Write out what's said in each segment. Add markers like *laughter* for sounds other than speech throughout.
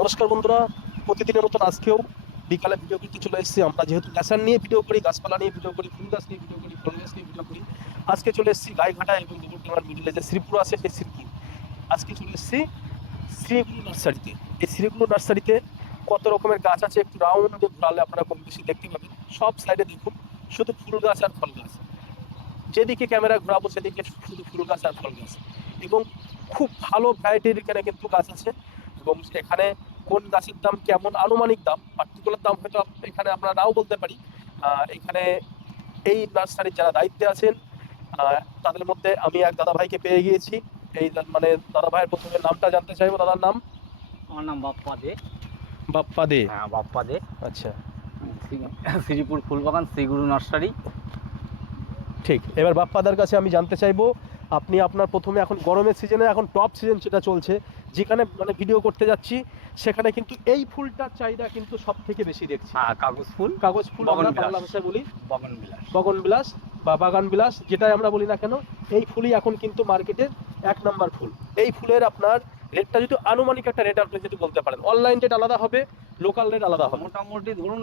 নমস্কার বন্ধুরা, প্রতিদিনের মতন আজকেও বিকালে ভিডিও করতে চলে এসেছি। আমরা যেহেতু ন্যাশন নিয়ে ভিডিও করি, গাছপালা নিয়ে ভিডিও করি, ফুল গাছ নিয়ে ভিডিও করি, ফল গাছ নিয়ে ভিডিও করি, আজকে চলে এসেছি গাইঘাটা এবং গোবরডাঙ্গার মিডিলে যে শ্রীপুর আছে, সেই শ্রীপুর। আজকে চলে এসেছি শ্রীগুলো নার্সারিতে। এই শ্রীগুলো নার্সারিতে কত রকমের গাছ আছে একটু রাউন্ডে ঘোরালে আপনারা কম বেশি দেখতে পাবেন। সব সাইডে দেখুন, শুধু ফুল গাছ আর ফল গাছ। যেদিকে ক্যামেরা ঘোরাবো, সেদিকে শুধু ফুল গাছ আর ফল গাছ। এবং খুব ভালো ভ্যারাইটির এখানে কিন্তু গাছ আছে। এবং এখানে কোন গাছের দাম কেমন? আনুমানিক দাম পার্টিকুলার দাম হয়তো এখানে আমরা নাও বলতে পারি। এখানে এই নার্সারির যারা দায়িত্বে আছেন তাদের মধ্যে আমি এক দাদা ভাইকে পেয়ে গিয়েছি। এই মানে দাদা ভাইয়ের প্রথমে নামটা জানতে চাইব দাদার নাম? আমার নাম বাপ্পা দে। বাপ্পা দে? হ্যাঁ বাপ্পা দে। আচ্ছা। শ্রী- শ্রীপুর ফুলবাগান শ্রীগুরু নার্সারি ঠিক এবার বাপ্পাদার কাছে আমি জানতে চাইব আপনি আপনার প্রথমে এখন গরমের সিজনে এখন টপ সিজন সেটা চলছে। যেখানে মানে ভিডিও করতে যাচ্ছি সেখানে কিন্তু এই ফুলটার চাহিদা কিন্তু সব থেকে বেশি দেখছি। হ্যাঁ কাগজ ফুল কাগজ ফুল আমরা। বাংলা ভাষায় বলি। বগন বিলাস। বগন বিলাস বা বাগান বিলাস যেটাই আমরা বলি না কেন এই ফুলই এখন কিন্তু মার্কেটের এক নাম্বার ফুল। এই ফুলের আপনার রেটটা যদি আনুমানিক একটা রেট আপনি যদি বলতে পারেন অনলাইন রেট আলাদা হবে লোকাল রেট আলাদা হবে। মোটামুটি ধরুন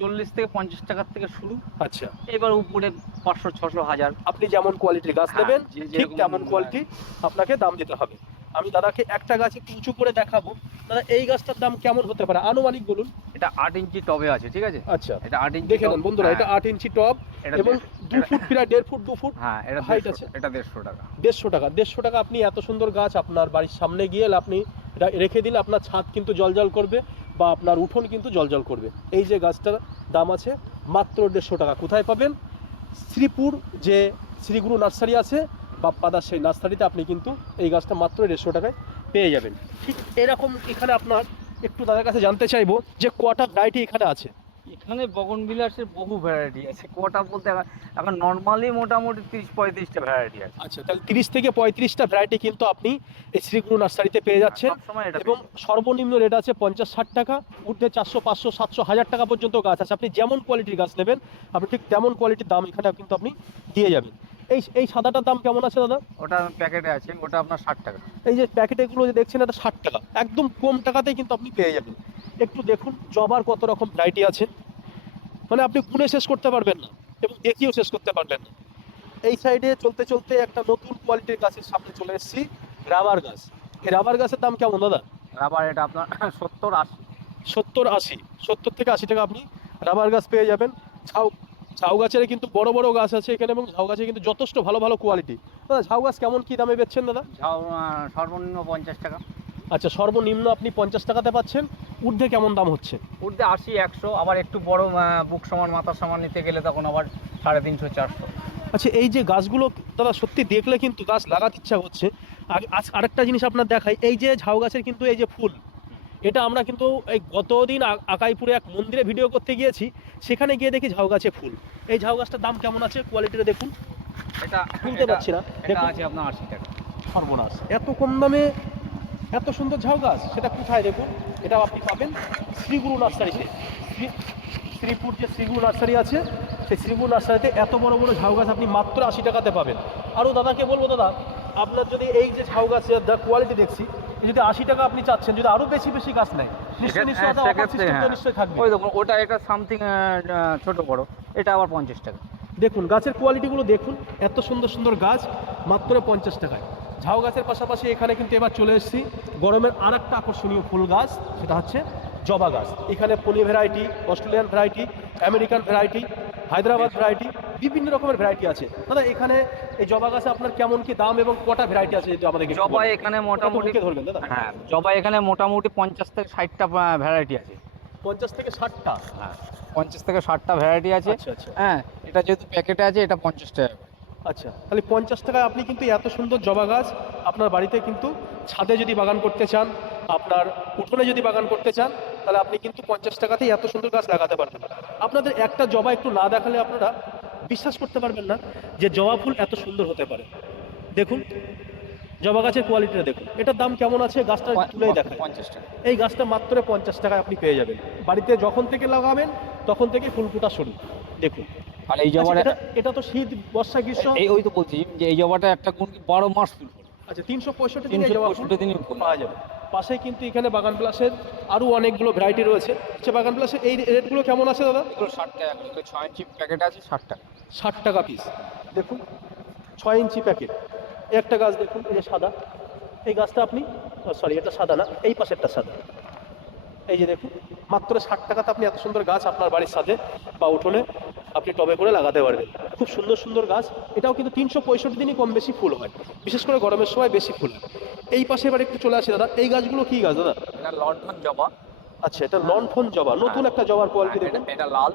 চল্লিশ থেকে পঞ্চাশ টাকার থেকে শুরু। আচ্ছা। এবার উপরে পাঁচশো ছশো হাজার। আপনি যেমন কোয়ালিটির গাছ হ্যাঁ, নেবেন ঠিক তেমন কোয়ালিটি আপনাকে দাম দিতে হবে। আমি দাদাকে একটা গাছ একটু উঁচু করে দেখাবো। দাদা এই গাছটার দাম কেমন হতে পারে? আনুমানিক বলুন। এটা আট ইঞ্চি টবে আছে ঠিক আছে? আচ্ছা। এটা আট ইঞ্চি দেখে নেন বন্ধুরা এটা হ্যাঁ, আট ইঞ্চি টপ এটা এবং দু ফুট প্রায় দেড় ফুট দু ফুট হ্যাঁ এটা দেড়শো- আছে। এটা দেড়শো টাকা। দেড়শো টাকা দেড়শো টাকা আপনি এত সুন্দর গাছ আপনার বাড়ির সামনে গিয়ে আপনি রেখে দিলে আপনার ছাদ কিন্তু জলজল করবে বা আপনার উঠোন কিন্তু জলজল করবে। এই যে গাছটার দাম আছে মাত্র দেড়শো টাকা। কোথায় পাবেন? শ্রীপুর যে শ্রীগুরু নার্সারি আছে বা পাদার সেই নার্সারিতে আপনি কিন্তু এই গাছটা মাত্র দেড়শো টাকায় পেয়ে যাবেন। ঠিক এরকম এখানে আপনার একটু তাদের কাছে জানতে চাইব যে কটা ভ্যারাইটি এখানে আছে। এখানে বগন বিলাসের বহু ভ্যারাইটি আছে। কটা বলতে এখন- নর্মালি মোটামুটি তিরিশ পঁয়ত্রিশটা ভ্যারাইটি আছে। আচ্ছা তাহলে তিরিশ থেকে পঁয়ত্রিশটা ভ্যারাইটি কিন্তু আপনি এই শ্রীগুরু নার্সারিতে পেয়ে যাচ্ছেন। এটা এবং সর্বনিম্ন রেট আছে পঞ্চাশ ষাট টাকা ঊর্ধ্বে চারশো পাঁচশো সাতশো হাজার টাকা পর্যন্ত গাছ আছে। আপনি যেমন কোয়ালিটির গাছ নেবেন আপনি ঠিক তেমন কোয়ালিটির দাম এখানে কিন্তু আপনি দিয়ে যাবেন। এই এই সাদাটার দাম কেমন আছে দাদা? ওটা প্যাকেটে আছে ওটা আপনার ষাট টাকা। এই যে প্যাকেটেগুলো যে দেখছেন এটা ষাট টাকা। একদম কম টাকাতেই কিন্তু আপনি পেয়ে যাবেন। একটু দেখুন জবার কত রকম ভ্যারাইটি আছে। মানে আপনি গুনে শেষ করতে পারবেন না এবং দেখিয়েও শেষ করতে পারবেন না। এই সাইডে চলতে চলতে একটা নতুন কোয়ালিটির গাছের সামনে চলে এসেছি রাবার গাছ। এই রাবার গাছের দাম কেমন দাদা? রাবার এটা আপনার *coughs* সত্তর আশি। সত্তর আশি। সত্তর থেকে আশি টাকা আপনি রাবার গাছ পেয়ে যাবেন। ঝাউ ঝাউ গাছের কিন্তু বড় বড় গাছ আছে এখানে এবং ঝাউ গাছে কিন্তু যথেষ্ট ভালো ভালো কোয়ালিটি দাদা ঝাউ গাছ কেমন কী দামে বেচছেন দাদা? ঝাউ সর্বনিম্ন পঞ্চাশ টাকা। আচ্ছা সর্বনিম্ন আপনি পঞ্চাশ টাকাতে পাচ্ছেন। ঊর্ধ্বে কেমন দাম হচ্ছে? উর্ধে আশি একশো আবার একটু বড় বুক সমান মাথার সমান নিতে গেলে তখন আবার সাড়ে তিনশো চারশো। আচ্ছা এই যে গাছগুলো দাদা সত্যি দেখলে কিন্তু গাছ লাগাতে ইচ্ছা আজ- আরেকটা জিনিস আপনার দেখাই এই যে ঝাউ গাছের কিন্তু এই যে ফুল এটা আমরা কিন্তু এই গতদিন আকাইপুরে এক মন্দিরে ভিডিও করতে গিয়েছি সেখানে গিয়ে দেখি ঝাউ গাছে ফুল। এই ঝাউ গাছটার দাম কেমন আছে? কোয়ালিটিটা দেখুন। এটা তুলতে পারছি না। দেখুন। আছে আপনার আশি টাকা। সর্বনাশ। এত কম দামে এত সুন্দর ঝাউ গাছ সেটা কোথায় দেখুন? এটা আপনি পাবেন শ্রীগুরু নার্সারিতে। শ্রী- শ্রীপুর যে শ্রীগুরু নার্সারি আছে সেই শ্রীগুরু নার্সারিতে এত বড় বড় ঝাউ গাছ আপনি মাত্র আশি টাকাতে পাবেন। আরও দাদাকে বলব দাদা আপনার যদি এই যে ঝাউ গাছের যা কোয়ালিটি দেখছি যদি আশি টাকা আপনি চাচ্ছেন যদি আরও বেশি বেশি গাছ নেয় নিশ্চয়ই নিশ্চয়ই হ্যাঁ, একটা হ্যাঁ। নিশ্চয়ই থাকবে। ওই দেখুন ওটা এটা সামথিং ছোট বড় এটা আবার পঞ্চাশ টাকা। দেখুন গাছের কোয়ালিটিগুলো দেখুন এত সুন্দর সুন্দর গাছ মাত্র পঞ্চাশ টাকায়। ঝাউ গাছের পাশাপাশি এখানে কিন্তু এবার চলে এসেছি। গরমের আর একটা আকর্ষণীয় ফুল গাছ সেটা হচ্ছে জবা গাছ। এখানে পনি variety Australian variety American variety Hyderabad variety বিভিন্ন রকমের ভ্যারাইটি আছে। দাদা এখানে এই জবা গাছে আপনার কেমন কি দাম এবং কটা ভ্যারাইটি আছে যদি আমাদেরকে বলেন। এখানে মোটামুটি ধরবেন দাদা? হ্যাঁ জবা এখানে মোটামুটি পঞ্চাশ থেকে ষাটটা ভ্যারাইটি আছে। পঞ্চাশ থেকে ষাটটা? হ্যাঁ পঞ্চাশ থেকে ষাটটা ভ্যারাইটি আছে। আচ্ছা আচ্ছা। হ্যাঁ এটা যেহেতু প্যাকেটে আছে এটা পঞ্চাশ টাকা। আচ্ছা তাহলে পঞ্চাশ টাকায় আপনি কিন্তু এত সুন্দর জবা গাছ আপনার বাড়িতে কিন্তু ছাদে যদি বাগান করতে চান আপনার উঠোনে যদি বাগান করতে চান তাহলে আপনি কিন্তু পঞ্চাশ টাকাতেই এত সুন্দর গাছ লাগাতে পারবেন। আপনাদের একটা জবা একটু না দেখালে আপনারা বিশ্বাস করতে পারবেন না যে জবা ফুল এত সুন্দর হতে পারে। দেখুন জবা গাছের কোয়ালিটিটা দেখুন। এটার দাম কেমন আছে? গাছটা তুলেই দেখায় পঞ্চাশ টাকা। এই গাছটা মাত্র পঞ্চাশ টাকায় আপনি পেয়ে যাবেন। বাড়িতে যখন থেকে লাগাবেন তখন থেকে ফুল ফোটা শুরু। দেখুন আর এই আচ্ছা, এটা এটা তো শীত বর্ষা গ্রীষ্ম। এই ওই তো বলছি যে এই জবাটা একটা কোন বারো মাস ফুল আচ্ছা তিনশো পঁয়ষট্টি দিনে পঁয়ষট্টি দিনই পাওয়া যাবে। পাশে কিন্তু এখানে বাগান প্লাসের আরও অনেকগুলো ভ্যারাইটি রয়েছে। আচ্ছা বাগান প্লাসের এই রেটগুলো কেমন আছে দাদা? এগুলো ষাট টাকা করে। ছয় ইঞ্চি প্যাকেট আছে ষাট টাকা। ষাট টাকা পিস দেখুন ছয় ইঞ্চি প্যাকেট একটা গাছ দেখুন এই যে সাদা। এই গাছটা আপনি সরি এটা সাদা না এই পাশেরটা সাদা। এই যে দেখুন মাত্র ষাট টাকাতে আপনি এত সুন্দর গাছ আপনার বাড়ির সাথে বা উঠোনে আপনি টবে করে লাগাতে পারবেন। খুব সুন্দর সুন্দর গাছ এটাও কিন্তু তিনশো পঁয়ষট্টি দিনই কম বেশি ফুল হয়। বিশেষ করে গরমের সময় বেশি ফুল হয়। এই পাশে এবার একটু চলে আসে দাদা। এই গাছগুলো কি গাছ দাদা? এটা লন্ঠন জবা। আচ্ছা এটা লন্ঠন জবা। নতুন একটা জবার কোয়ালিটি এটা দেখুন? এটা লাল।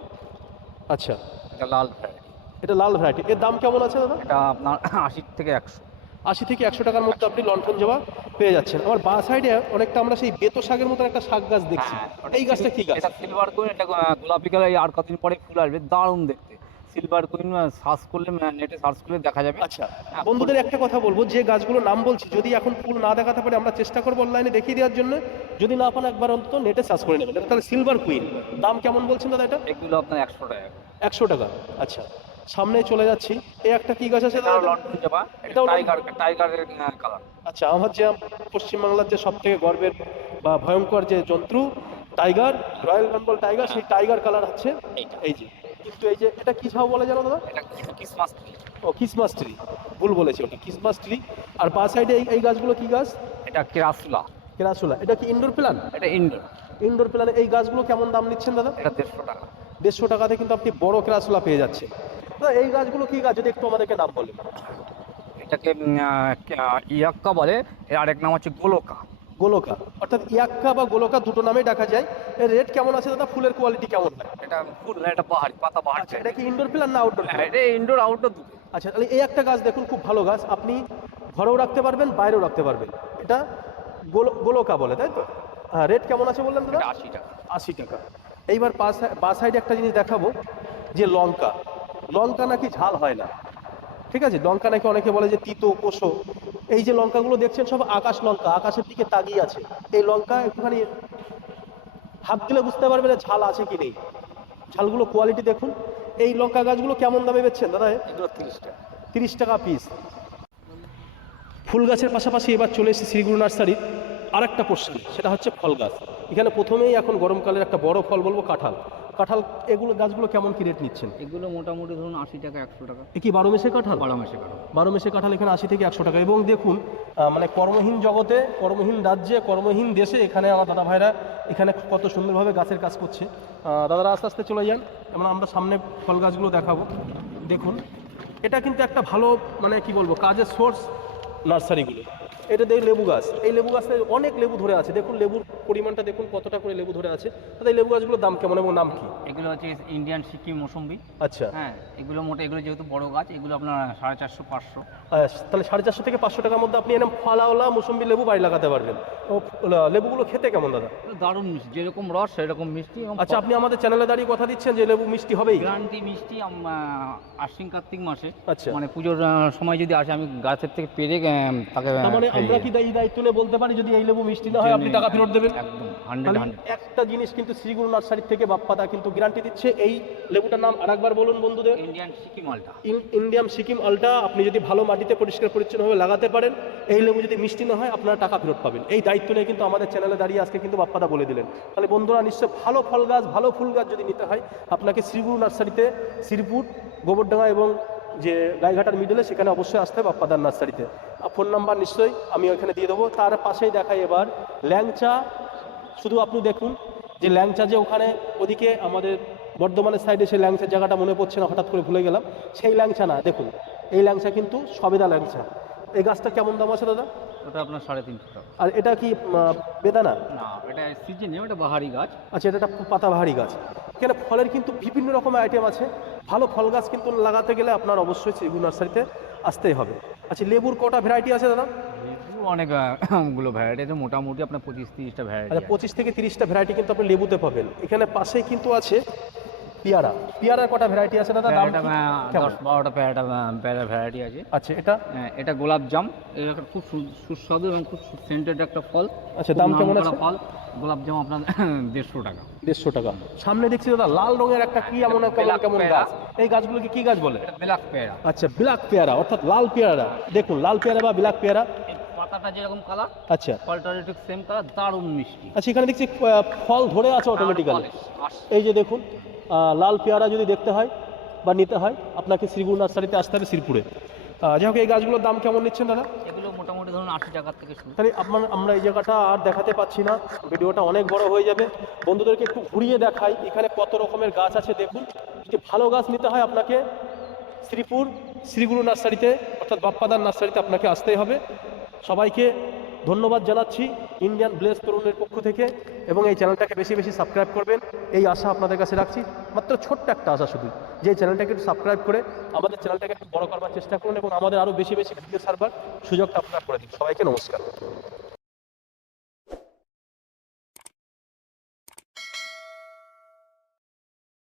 আচ্ছা। এটা লাল ভ্যারাইটি। এটা লাল ভ্যারাইটি। এর দাম কেমন আছে দাদা? এটা আপনার আশি থেকে একশো। আশি থেকে একশো টাকার মধ্যে আপনি লন্ঠন জবা পেয়ে যাচ্ছেন। আমার বা সাইডে অনেকটা আমরা সেই বেতো শাকের মতন একটা শাক গাছ দেখছি। এই গাছটা কি গাছ? সিলভার কুইন এটা গোলাপি কালার আর কদিন পরে ফুল আসবে? দারুণ দেখতে। সিলভার কুইন সার্চ করলে নেটে সার্চ করলে দেখা যাবে। আচ্ছা বন্ধুদের একটা কথা বলব যে গাছগুলোর নাম বলছি যদি এখন ফুল না দেখাতে পারে আমরা চেষ্টা করব অনলাইনে দেখিয়ে দেওয়ার জন্য। যদি না পান একবার অন্তত নেটে সার্চ করে নেবেন। তাহলে সিলভার কুইন দাম কেমন বলছেন দাদা এটা? এগুলো আপনার একশো টাকা। একশো টাকা আচ্ছা। সামনে চলে যাচ্ছি। এই একটা কি গাছ আছে আচ্ছা আমার যে পশ্চিমবাংলার যে সব থেকে গর্বের বা ভয়ঙ্কর যে জন্তু টাইগার রয়্যাল বেঙ্গল টাইগার সেই টাইগার কালার এইটা। এই যে কিন্তু এই যে এটা কি ছাও বলে জানো দাদা? এটা ক্রিসমাস ট্রি ও কিসমাস ট্রি ভুল বলেছি ওটা কিসমাস ট্রি আর বা সাইডে এই এই গাছগুলো কি গাছ? এটা কেরাসুলা। কেরাসুলা। এটা কি ইনডোর প্ল্যান এটা ইন্ডোর ইনডোর প্ল্যানে এই গাছগুলো কেমন দাম নিচ্ছেন দাদা? এটা দেড়শো টাকা। দেড়শো টাকাতে কিন্তু আপনি বড় কেরাসুলা পেয়ে যাচ্ছেন। দাদা এই গাছগুলো কি গাছ? যদি একটু আমাদেরকে নাম বলেন। এটাকে ইয়াক্কা বলে। এর আরেক নাম হচ্ছে গোলকা। গোলকা। অর্থাৎ ইয়াক্কা বা গোলকা দুটো নামেই ডাকা যায়। এর রেট কেমন আছে দাদা? ফুলের কোয়ালিটি কেমন এটা ফুল না এটা পাহাড়ি পাতা পাহাড়ি আচ্ছা এটা কি ইনডোর প্ল্যান না আউটডোর হ্যাঁ, এটা ইনডোর আউটডোর দুটো। আচ্ছা তাহলে এই একটা গাছ দেখুন খুব ভালো গাছ। আপনি ঘরেও রাখতে পারবেন বাইরেও রাখতে পারবেন। এটা গোল- গোলকা বলে তাই তো? হ্যাঁ রেট কেমন আছে বললেন দাদা? আশি টাকা। আশি টাকা। এইবার পাশ বা সাইডে একটা জিনিস দেখাবো যে লঙ্কা। লঙ্কা নাকি ঝাল হয় না। ঠিক আছে? লঙ্কা নাকি অনেকে বলে যে তিতো কোষো এই যে লঙ্কাগুলো দেখছেন সব আকাশ লঙ্কা আকাশের দিকে তাকিয়ে আছে। এই লঙ্কা একটুখানি হাত দিলে বুঝতে পারবে না ঝাল আছে কি নেই। ঝালগুলো কোয়ালিটি দেখুন। এই লঙ্কা গাছগুলো কেমন দামে বেচছেন দাদা? এগুলো তিরিশ টাকা। তিরিশ টাকা পিস ফুল গাছের পাশাপাশি এবার চলে এসেছে শ্রীগুরু নার্সারির আর একটা পোর্শন সেটা হচ্ছে ফল গাছ। এখানে প্রথমেই এখন গরমকালের একটা বড় ফল বলব কাঁঠাল। কাঁঠাল এগুলো গাছগুলো কেমন কি রেট নিচ্ছেন? এগুলো মোটামুটি ধরুন আশি টাকা একশো টাকা। এ কি বারো মেসে কাঁঠাল? বারো মাসে কাটো বারো মেসে কাঁঠাল এখানে আশি থেকে একশো টাকা। এবং দেখুন মানে কর্মহীন জগতে কর্মহীন রাজ্যে কর্মহীন দেশে এখানে আমার দাদা ভাইরা এখানে কত সুন্দরভাবে গাছের কাজ করছে। দাদারা আস্তে আস্তে চলে যান। এবং আমরা সামনে ফল গাছগুলো দেখাবো। দেখুন এটা কিন্তু একটা ভালো মানে কি বলব কাজের সোর্স নার্সারিগুলো এটা দেখুন লেবু গাছ। এই লেবু গাছে অনেক লেবু ধরে আছে। দেখুন লেবুর পরিমাণটা দেখুন কতটা করে লেবু ধরে আছে। তাহলে লেবু গাছগুলোর দাম কেমন এবং নাম কি? এগুলো হচ্ছে ইন্ডিয়ান সিকিম মৌসুম্বি আচ্ছা। হ্যাঁ এগুলো মোটা এগুলো যেহেতু বড় গাছ এগুলো আপনার সাড়ে চারশো পাঁচশো। তাহলে সাড়ে চারশো থেকে পাঁচশো টাকার মধ্যে আপনি এরকম ফালাওয়ালা মুসম্বি লেবু বাড়ি লাগাতে পারবেন। ও লেবুগুলো খেতে কেমন দাদা? দারুণ মিষ্টি যেরকম রস সেরকম মিষ্টি আচ্ছা আপনি আমাদের চ্যানেলে দাঁড়িয়ে কথা দিচ্ছেন যে লেবু মিষ্টি হবেই। গ্রান্টি মিষ্টি আশ্বিন কার্তিক মাসে। আচ্ছা। মানে পুজোর সময় যদি আসে আমি গাছের থেকে পেরে তাকে মানে আমরা কি দায়ী দায়িত্ব বলতে পারি যদি এই লেবু মিষ্টি না হয় আপনি টাকা ফেরত দেবেন? একদম হান্ড্রেড একটা জিনিস কিন্তু শ্রীগুরু নার্সারি থেকে বাপ্পাদা কিন্তু গ্যারান্টি দিচ্ছে এই লেবুটার নাম আরেকবার বলুন বন্ধুদের। ইন্ডিয়ান সিকিম মালটা ইন- ইন্ডিয়াম সিকিম আলটা আপনি যদি ভালো মাটিতে পরিষ্কার পরিচ্ছন্নভাবে লাগাতে পারেন এই লেবু যদি মিষ্টি না হয় আপনারা টাকা ফেরত পাবেন। এই দায়িত্ব নিয়ে কিন্তু আমাদের চ্যানেলে দাঁড়িয়ে আজকে কিন্তু বাপ্পাদা বলে দিলেন। তাহলে বন্ধুরা নিশ্চয় ভালো ফল গাছ ভালো ফুল গাছ যদি নিতে হয় আপনাকে শ্রীগুরু নার্সারিতে শ্রীপুর গোবরডাঙ্গা এবং যে গাইঘাটার মিডলে সেখানে অবশ্যই আসতে হবে বাপ্পাদার নার্সারিতে। ফোন নাম্বার নিশ্চয়ই আমি ওখানে দিয়ে দেবো। তার পাশেই দেখাই এবার ল্যাংচা শুধু আপনি দেখুন যে ল্যাংচা যে ওখানে ওদিকে আমাদের বর্ধমানের সাইডে সেই ল্যাংচার জায়গাটা মনে পড়ছে না হঠাৎ করে ভুলে গেলাম। সেই ল্যাংচা না দেখুন এই ল্যাংচা কিন্তু সবেদা ল্যাংচা। এই গাছটা কেমন দাম আছে দাদা? ওটা আপনার সাড়ে তিনশো টাকা। আর এটা কি বেদানা না? এটা সিজনে ওটা বাহারি গাছ। আচ্ছা এটা একটা পাতাবাহারি গাছ। এখানে ফলের কিন্তু বিভিন্ন রকমের আইটেম আছে। ভালো ফল গাছ কিন্তু লাগাতে গেলে আপনার অবশ্যই শ্রীগুরু নার্সারিতে আসতেই হবে। আচ্ছা লেবুর কটা ভ্যারাইটি আছে দাদা? অনেকগুলো ভ্যারাইটি আছে। মোটামুটি আপনার পঁচিশ তিরিশটা ভ্যারাইটি আচ্ছা পঁচিশ থেকে তিরিশটা ভ্যারাইটি কিন্তু আপনি লেবুতে পাবেন। এখানে পাশেই কিন্তু আছে পেয়ারা। পেয়ারার কটা ভ্যারাইটি আছে দাদা? দাম? দশ বারোটা প্যারাটা প্যারা ভ্যারাইটি আছে। আচ্ছা এটা? হ্যাঁ, এটা গোলাপ জাম। এটা খুব সুস্বাদু এবং খুব সেন্টেড একটা ফল। আচ্ছা দাম কেমন আছে? ফল। গোলাপ জাম আপনার *laughs* দেড়শো টাকা। দেড়শো টাকা। সামনে দেখছি দাদা লাল রঙের একটা কি এমন কেমন কেমন গাছ? এই গাছগুলোকে কি গাছ বলে? বেলাক পেয়ারা। আচ্ছা ব্ল্যাক পেয়ারা অর্থাৎ লাল পেয়ারা। দেখুন লাল পেয়ারা বা ব্ল্যাক পেয়ারা পাতা যেরকম কালার আচ্ছা। ফলটা ঠিক সেম কালার দারুণ মিষ্টি। আচ্ছা এখানে দেখছি ফল ধরে আছে অটোমেটিক্যালি। এই যে দেখুন লাল পেয়ারা যদি দেখতে হয় বা নিতে হয় আপনাকে শ্রীগুরু নার্সারিতে আসতে হবে শ্রীপুরে। যাই হোক এই গাছগুলোর দাম কেমন নিচ্ছেন দাদা? এগুলো মোটামুটি ধরুন আশি টাকা থেকে শুরু। তাহলে আপনার আমরা এই জায়গাটা আর দেখাতে পাচ্ছি না। ভিডিওটা অনেক বড় হয়ে যাবে। বন্ধুদেরকে একটু ঘুরিয়ে দেখাই এখানে কত রকমের গাছ আছে দেখুন। যদি ভালো গাছ নিতে হয় আপনাকে শ্রীপুর শ্রীগুরু নার্সারিতে অর্থাৎ বাপ্পাদার নার্সারিতে আপনাকে আসতেই হবে। সবাইকে ধন্যবাদ জানাচ্ছি ইন্ডিয়ান ব্লেস তরুণের পক্ষ থেকে এবং এই চ্যানেলটাকে বেশি বেশি সাবস্ক্রাইব করবেন। এই আশা আপনাদের কাছে রাখছি। মাত্র ছোট্ট একটা আশা শুধু, যে চ্যানেলটাকে একটু সাবস্ক্রাইব করে আমাদের চ্যানেলটাকে একটু বড় করবার চেষ্টা করুন এবং আমাদের আরও বেশি বেশি ভিডিও সার্ভার সুযোগটা আপনারা করে দিন। সবাইকে নমস্কার।